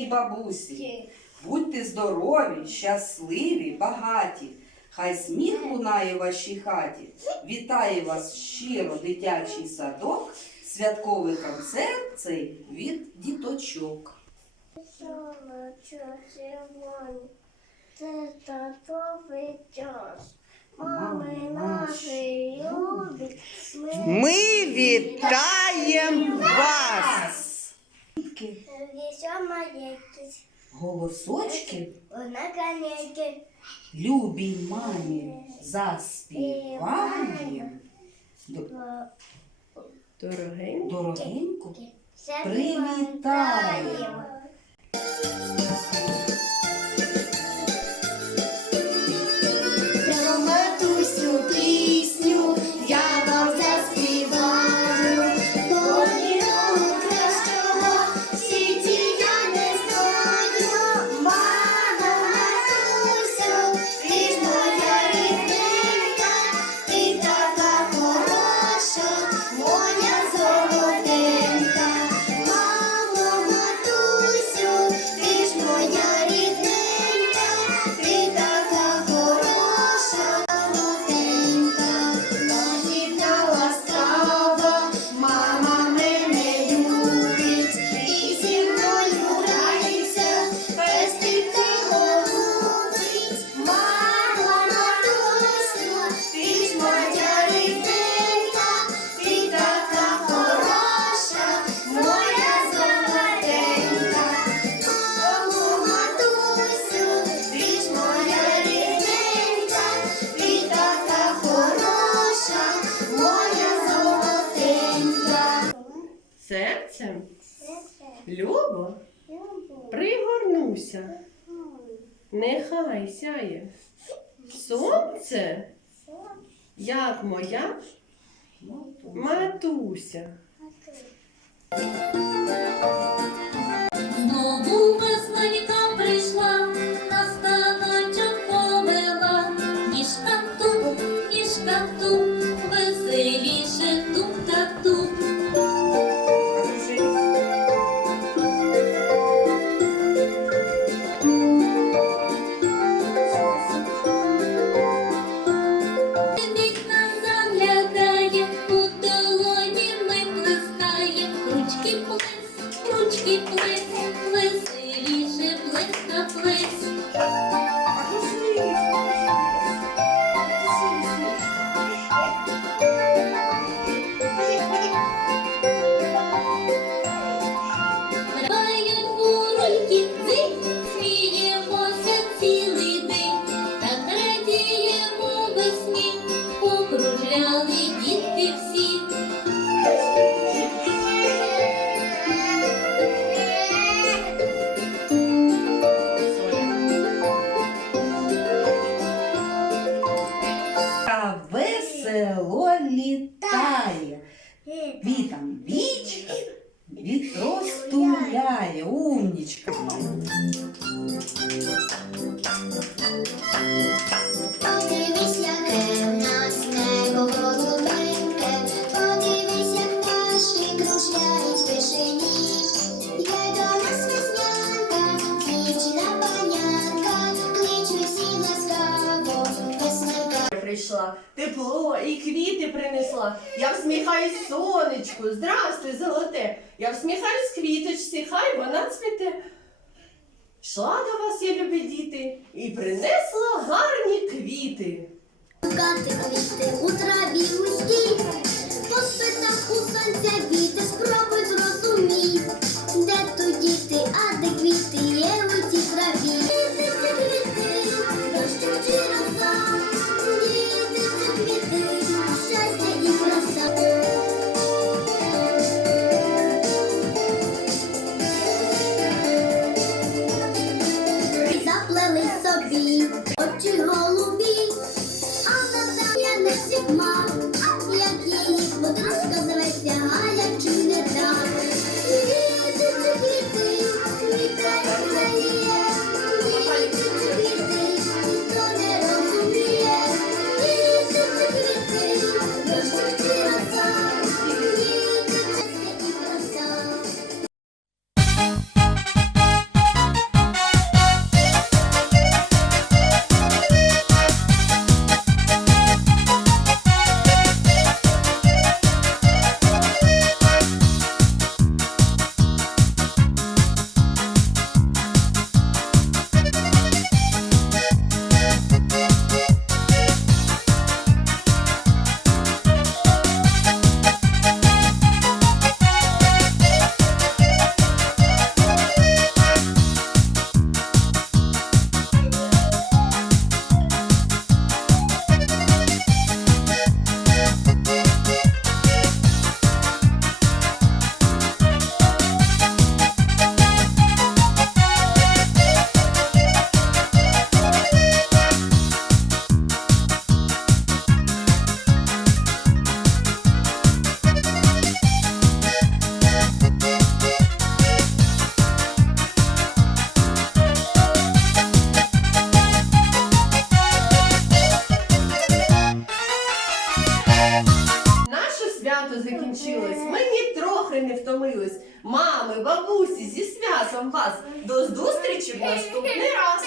і бабусі. Будьте здорові, щасливі, багаті. Хай сміх лунає в вашій хаті. Вітає вас щиро дитячий садок. Святковий концерт цей від діточок. Це татовий час. Мами наші любі, ми Ми вітаємо вас! Вісьома маленький. Голосочки на канеки, любій мамі заспіваєм. Дорогеньку, Дорогеньку Привітаємо. Серцем любо пригорнуся. Нехай сяє сонце, як моя матуся. Вітам віч відростуляє. Умнічка. Прийшла, тепло і квіти принесла. Я всміхаюсь сонечку, здрастуй, золоте. Я всміхаюсь квіточці, хай вона цвіте. Йшла до вас, я любі діти, і принесла гарні квіти. Шукати квіти у траві густій, по у сонця віти, спробуй зрозумій, де то діти, а де квіти свято закінчилось. Ми ні трохи не втомились. Мами, бабусі, зі святом вас. До зустрічі в наступний раз.